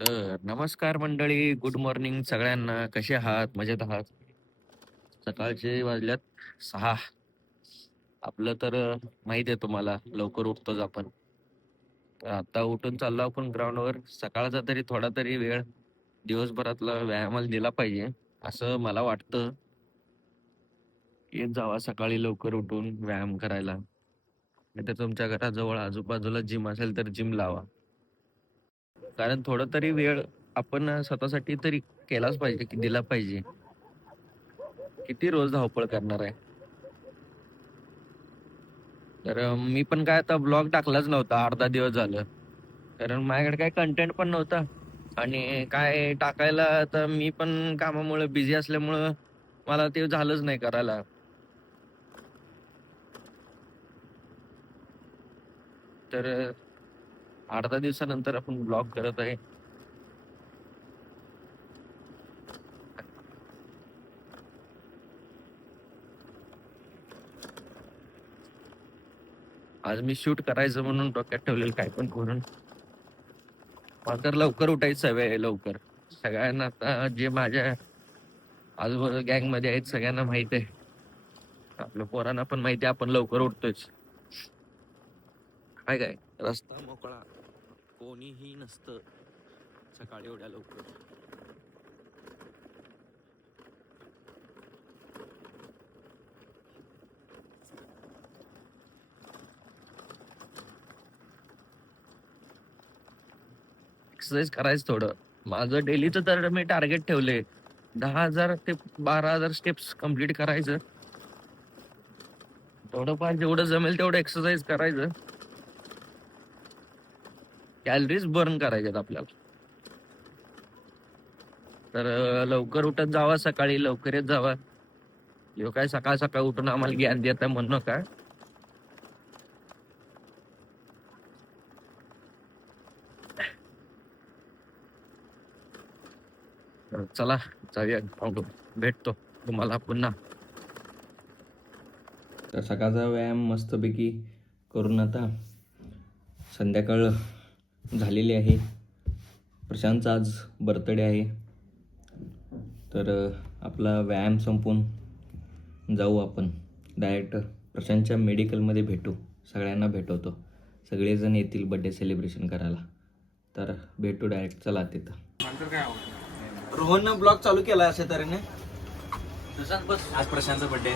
तर नमस्कार मंडळी, गुड मॉर्निंग सगळ्यांना. कसे आहात? मजेत आहात? सकाळचे वाजल्यात 6. आपलं तर माहिती आहे तुम्हाला, लवकर उठतोच आपण. तर आता उठून चाललो आपण ग्राउंडवर. सकाळचा तरी थोडा तरी वेळ दिवसभरातला व्यायामाला दिला पाहिजे, असं मला वाटतं. येत जावा सकाळी लवकर उठून व्यायाम करायला. नाहीतर तुमच्या घराजवळ आजूबाजूला जिम असेल तर जिम लावा. कारण थोडा तरी वेळ आपण स्वतःसाठी तरी केलाच पाहिजे, की दिला पाहिजे. किती रोज धावपळ करणार आहे? तर मी पण काय आता ब्लॉग टाकलाच नव्हता अर्धा दिवस झालं. कारण माझ्याकडे काही कंटेंट पण नव्हता आणि काय टाकायला तर मी पण कामामुळे बिझी असल्यामुळं मला ते झालंच नाही करायला. तर अर्धा दिवसानंतर आपण ब्लॉग करत आहे. आज मी शूट करायचं म्हणून डोक्यात ठेवलेलं काय पण करून. मला तर लवकर उठायची सवय आहे, लवकर. सगळ्यांना आता जे माझ्या आजूबाजू गँग मध्ये आहेत सगळ्यांना माहित आहे. आपल्या पोरांना पण माहिती आहे आपण लवकर उठतोच. काय काय रस्ता मोकळा, कोणीही नसतं सकाळी एवढ्या लवकर. एक्सरसाइज करायचं थोडं. माझं डेलीचं तर मी टार्गेट ठेवले 10,000 ते 12,000 स्टेप्स कम्प्लीट करायचं. थोडंफार जेवढं जमेल तेवढं एक्सरसाइज करायचं. कॅलरीज बर्न करायच्यात आपल्याला. तर लवकर उठत जावा, सकाळी लवकर येत जावा. ह्यो काय सकाळ सकाळ उठून आम्हाला ज्ञान देता म्हणू नका. तर चला जाऊया, भेटतो तुम्हाला पुन्हा. तर सकाळचा व्यायाम मस्तपैकी करून आता संध्याकाळ झालेली आहे. प्रशांतचा आज बर्थडे आहे. तर आपला व्यायाम संपून जाऊ आपण डायरेक्ट प्रशांतच्या मेडिकलमध्ये भेटू. सगळ्यांना भेटवतो, सगळेजण येतील बड्डे सेलिब्रेशन करायला. तर भेटू डायरेक्ट, चला तिथं. रोहननं ब्लॉग चालू केला अशा तऱ्हेने. आज प्रशांतचा बर्थडे.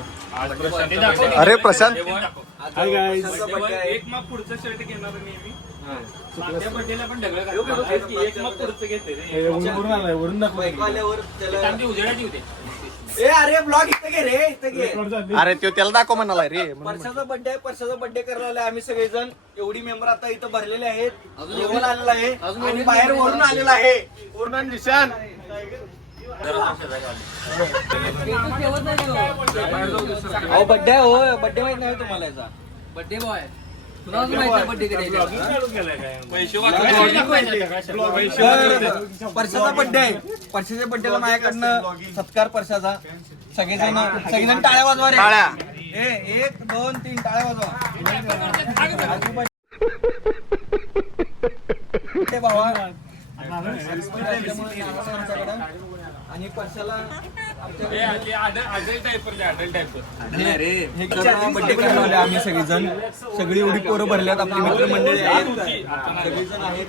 अरे प्रशांत, हाय गाईज. एक मग पुढचं शर्ट घेणार नेहमी. मागच्या बर्थडेला पण ढगळं घातलं. एक मग पुढचं घेते रे. वरून आलाय, वरून दाखव. आल्यावर त्याला चांगली उजेडाची होते. ए अरे ब्लॉग इथं घे रे, इथं घे. अरे तो त्याला दाखव म्हणालाय रे. परशाचा बर्थडे आहे, परशाचा बर्थडे करायला आलोय आम्ही सगळेजण. एवढी मेंबर आता इथं भरलेले आहेत. जेवण आलेलं आहे आणि बाहेर वरून आलेलं आहे पूर्ण निशान. अहो बर्थडे आहे, हो बर्थडे माहित नाही तुम्हाला याचा. Birthday boy. तुला बर्थडे परशाचा बर्थडे आहे. परशाच्या बर्थडेला माझ्याकडनं सत्कार परशाचा. सगळेजण टाळ्या वाजवा रे. टाळ्या. 1 2 3 टाळ्या वाजवा. ते भावा आणि परशाला बर्थडे करायला आले आम्ही सगळेजण. सगळी एवढी पोरं भरल्यात, आपली मित्रमंडळी आहेत, सगळेजण आहेत.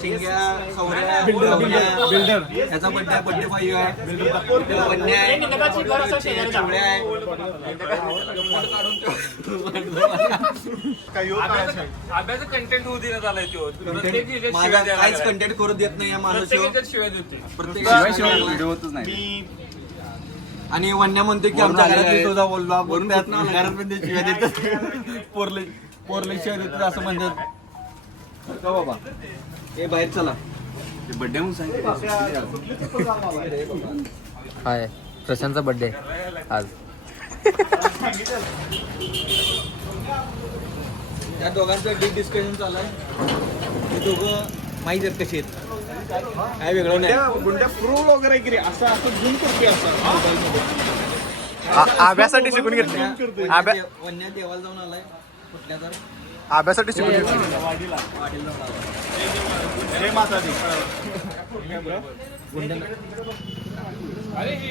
चिंग्या, सौर्या, बिल्डर याचा बर्थडे पाहिजे आहे. बन्या आहे, चिवड्या आहे. अभ्यास कंटेंट होऊ देण्यात आलाय तो. माझा काहीच कंटेंट करू देत नाही या माणूस. शिवाय देते. प्रत्येक आणि वन्या म्हणतो की आमच्या घरात तुझा बोलला वरून घरात शिवाय देतात. पोरले शिवाय देतात असं म्हणतात का बाबा. हे बाहेर चला. बर्थडे म्हणून सांगितलं. हाय, प्रशांतचा बर्थडे आज. या दोघांचं डीप डिस्कशन चालू आहे. हे दोघं माहिती आहेत कसे आहेत, काय वेगळं नाही. गुंड्या प्रो वगैरे की रे, असं असं झूम करते अभ्यासाठी शिकून घेतले. वन्या देवाला जाऊन आलाय कुठल्या तर अभ्यासाठी शिकून घेतले. वाडीला जाऊन आलाय. जय माता दी.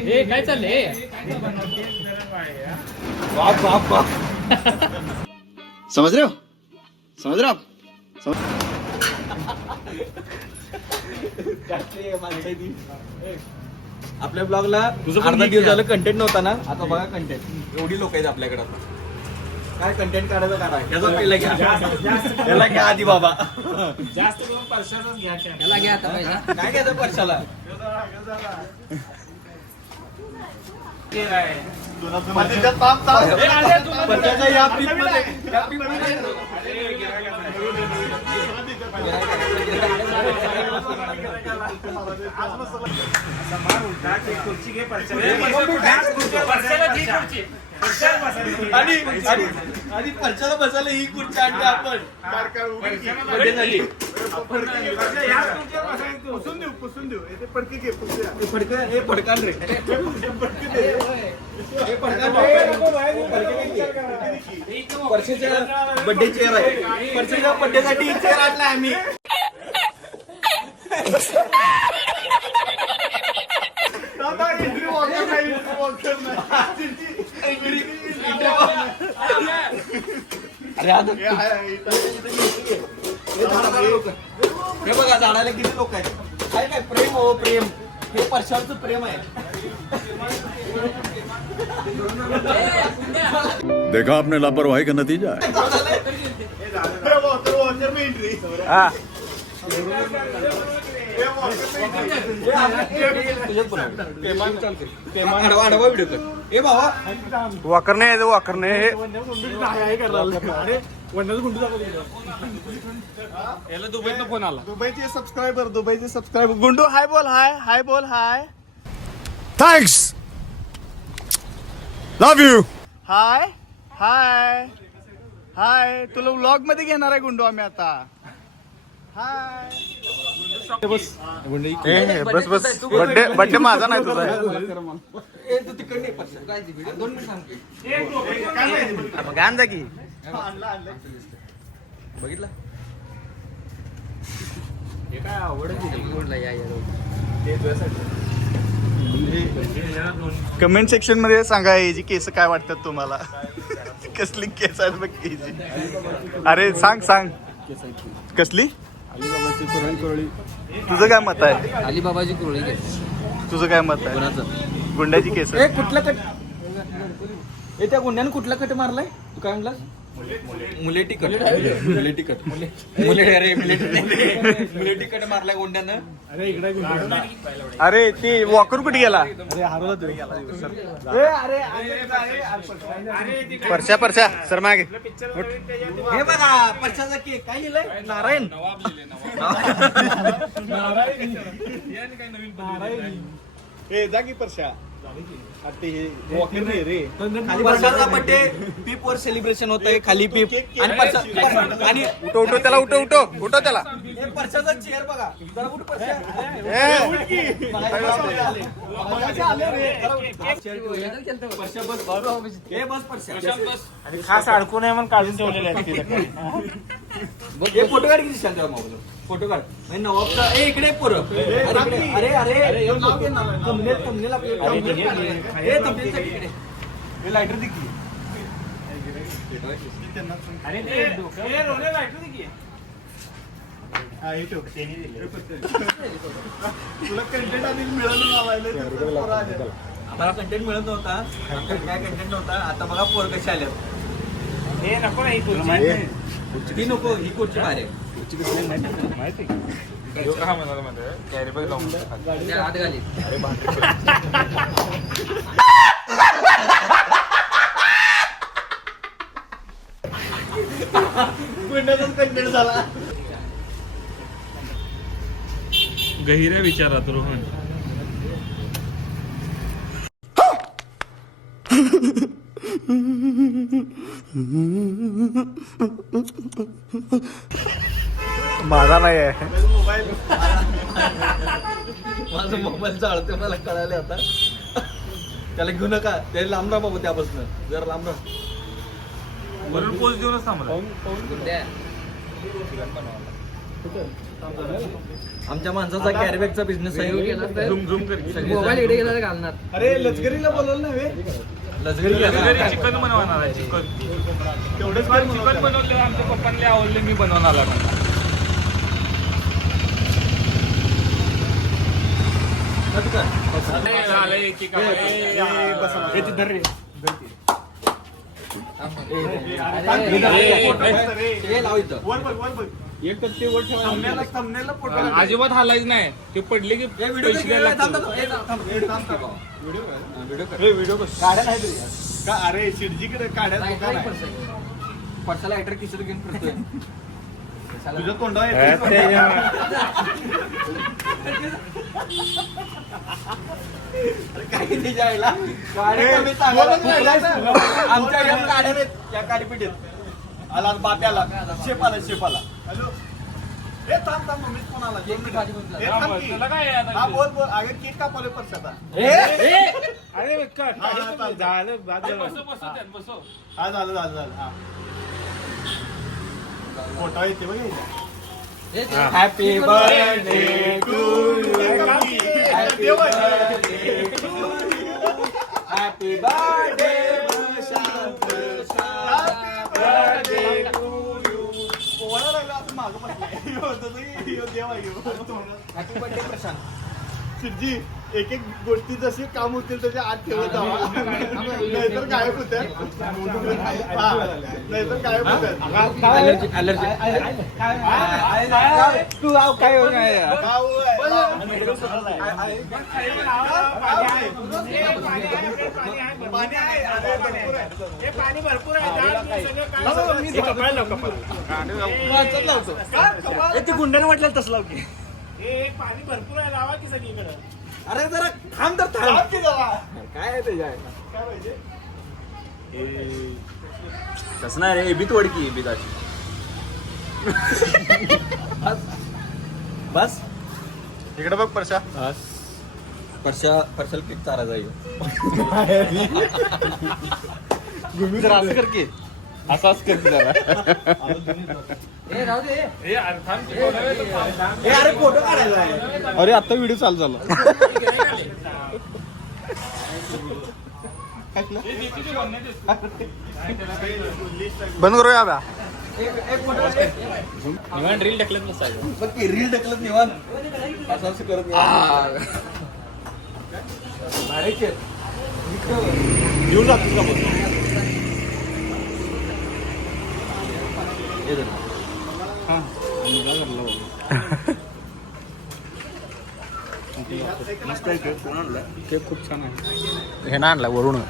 हे काय चाललंय समझ रहे हो समझ रहे हो आप आपल्या ब्लॉगला अर्धा दिवस झालं कंटेंट नव्हता ना, आता बघा कंटेंट. एवढी लोक आहेत आपल्याकडे आता. काय कंटेंट काढायचं काढा. याचा पहिला घ्या, याला घ्या आधी बाबा. जास्त करून परशातच घ्या त्याला घ्या आता पैसा. काय घ्यायचं परशाला? परशाच्या या पीपमध्ये आणि परशाला बसायला ही खुर्ची आणली आपण. फडकान रे परशाच्या बर्थडे चेअर आहे. परशाच्या बर्थडे साठी चेअर आणलाय आम्ही. हे बघा झाडाला किती लोक आहेत. काय काय प्रेम हो प्रेम. हे परशाचं प्रेम आहे. देखा आपने लापरवाही का नतीजा है आडवा व्हिडिओ कर. ए बाबा वाकरने आहे वाकरने हे याला दुबईतनं फोन आला. दुबईचे सबस्क्रायबर गुंडू हाय बोल हाय बोल हाय थँक्स लव यू हाय हाय हाय तुला व्लॉग मध्ये घेणार आहे गुंडू आम्ही आता. हाय बस बस बर्थडे माझा नाही तुझा. ए तू तिकडे परशा 2 मिनिट सांगते. गांजा की बघितलं कमेंट सेक्शन मध्ये सांगा याची केस काय वाटतात तुम्हाला. कसली केस आहेत बघ याची. अरे सांग कसली तुझं काय मत आहे. अलिबाबाची कुरळी घे. तुझं काय मत आहे. कोणाचं? गुंड्याची केस ए कुठला कट. ए त्या गुंड्यानं कुठला कट मारलाय तू काय म्हणलास. मुलेटी कट मुलेटी कट मारलाय गुंड्यानं. अरे ते वॉकर कुठे गेला. परशा सर मागे हे बघा परशाचा केक काय लिहिलंय. नारायण जा की परशा खाली परशाचा बर्थडे पीप वर सेलिब्रेशन होत आहे. खाली पीप आणि आणि उठो त्याला उठो त्याला. हे परशाचा चेअर बघा जरा कुठं परशा. परशा बस. हे बस परशा खास अडकू नये म्हणून काढून ठेवलेले आहेत. हे फोटो काढ किती शांत मोबाईल फोटो काढ. नवाबचा ए इकडे पोरं. अरे अरे थंबनेल आपल्याला लायटर दिखी. अरे ते डोक्यावर रोले लाईट होती की. आम्हाला कंटेंट मिळत नव्हता. काय कंटेंट नव्हता. आता बघा पोर कसे आले. हे नको नाही तुला ही नको ही कुठची बाहेर आहे. माहिती त्या हात घाली. कंटेंट झाला. गहिऱ्या विचारात रोहन. माझा नाही आहे. माझा मोबाईल चालतोय मला कळाले आता. त्याला घेऊ नका. ते लांब राहा बाबा त्यापासून. जर लांब राहा. वरून पोच देऊनच थांबला. गुंड्या. आमच्या माणसाचा कॅरीबॅगचा बिझनेस आहे. मोबाईल इकडे गेला तर घालणार. अरे लचगरीला बोलवलं नाही बे? लष्करी चिकन बनवणार आहे चिकन. तेवढंच चिकन बनवलं आमच्या पप्पांना आवडले मी बनवून आला एक तर ते वर ठेवायला थंबनेलला फोटो अजिबात हालायच नाही ते पडले की पैसे द्यायला लागतात. व्हिडिओ काढ्या नाही तरी का अरे शिडजीकडे काढ्या दुकान आहे. पक्षाला ऍक्टर किशोर घेऊन फिरतोय. तुझ्या तोंडावर येते. काय किती जायला गाड्या कमी चांगल्या. आमच्या घरात गाड्या नाहीत त्या कालीपिटीत. आला बाप्याला शेपाला हॅलो ए थांब मम्मीच फोन आला केक खाली बसला. ए, थांब की. त्याला काय आहे आता? हा बोल अगे केक कापवले परसाचा अरे झालं बसव त्यात बसव. हा झालं हा फोटो येते बघ happy birthday to happy birthday happy birthday Prashant. शिरजी एक गोष्टी जशी काम होतील तसे आत ठेवत जावा नाहीतर गायब होत्या नाहीतर गायब होत्या अलर्जी तू काय पाणी भरपूर आहे ते गुंड्याने वाटलं तसं लाव की पाणी भरपूर आहे लावा की सगळीकडे. अरे जरा थांब तर थांब. काय आहे ते काय पाहिजे तसं नाही रे एबीत वडकी एबीताची. बस इकडे बघ परशा परशाल केक चारा जाईल. जरा असं कर की असाच कर जरा. ए राहू दे. ए, अरे थांब की बोलावे तर थांब. अरे फोटो काढायचा आहे. अरे आता व्हिडिओ चालू झाला बंद करूया बा निवांत रील टाकलेत बसायचं. बघ की रील ढकलत निवांत असं करत घेऊन जातो का बघ मस्त आहे केक खूप छान आहे. हे ना आणला वरून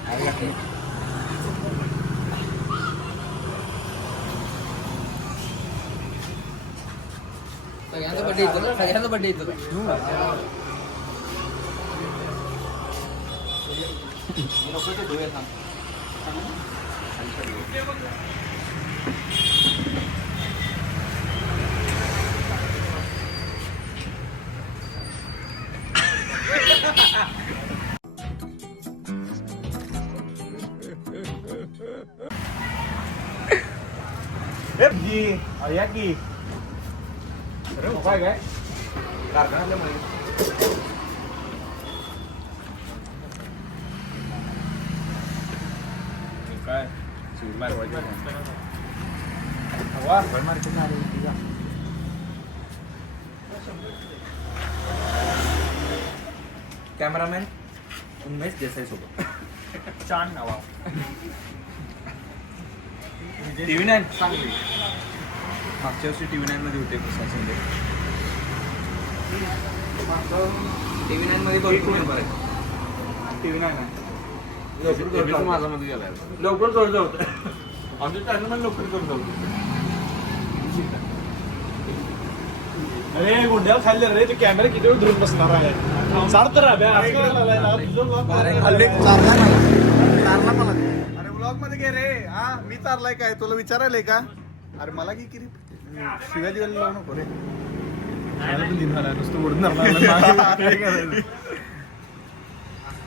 सगळ्यांचा बर्थडे येतो. सगळ्यांचा बर्थडे येतो. या की काय कॅमेरामॅन उन्मेष देसाई सोबत छान नावा. TV9 चांगली. मागच्या वर्षी TV9 मध्ये होते प्रसाद शिंदे. TV9 मध्ये भरपूर नंबर आहे. माझा मध्ये गेलाय. लवकर कर्ज होतं आमच्या चॅनल मध्ये लवकर कर्ज होतं. अरे गुंड्याला खाल्ले रे ते कॅमेरा किती वेळ धरून बसणार आहे चार तर अरे ब्लॉग मध्ये घे रे. हा मी चाललाय काय तुला विचारायलंय का? अरे मला की किरी शिव्या दिवायला लावू नको रे. नुसतं ओढणार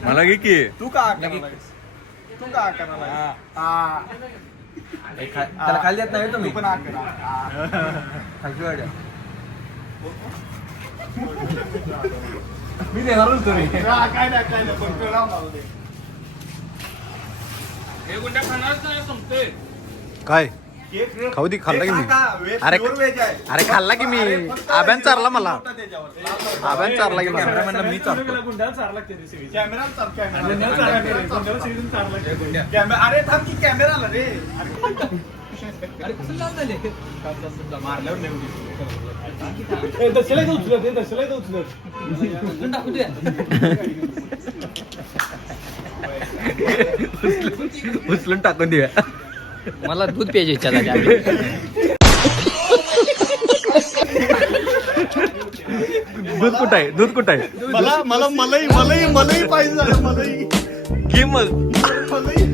मला घे की तू का तू का करणार त्याला खाली येत नाही तुम्ही पण खालची वाड्या मी देणार होतो रे. काय नाही पण कळा मला ते. हे गुंड्या खाणारच नाही संपते. काय केक रे. खाऊ दे, खाल्ला की मी. केक खा, व्हेज, अरे pure व्हेज आहे. अरे खाल्ला की मी. फक्त आब्यान चारला मला. होता त्याच्यावर. आब्यान चारला की मला. कॅमेरामॅनला मी चालतो. गुंड्याला चार लागते रे सगळी. कॅमेरा चाल, कॅमेरा. गुंड्याला चार लागते रे. गुंड्याला सगळीजण चार लागते. कॅमेरा अरे थांब की कॅमेराला रे. अरे कसं लावून झाले मारल्यावर नाही उडी. दशला इथं उचलत आहे, दशला इथं उचलत. उचलून टाकू द्या उचलून टाकून देऊया. मला दूध प्यायची इच्छा झाली दूध कुठं आहे? दूध कुठं आहे? मला मलाई पाहिजे झालं मलाई घे मग. मलाई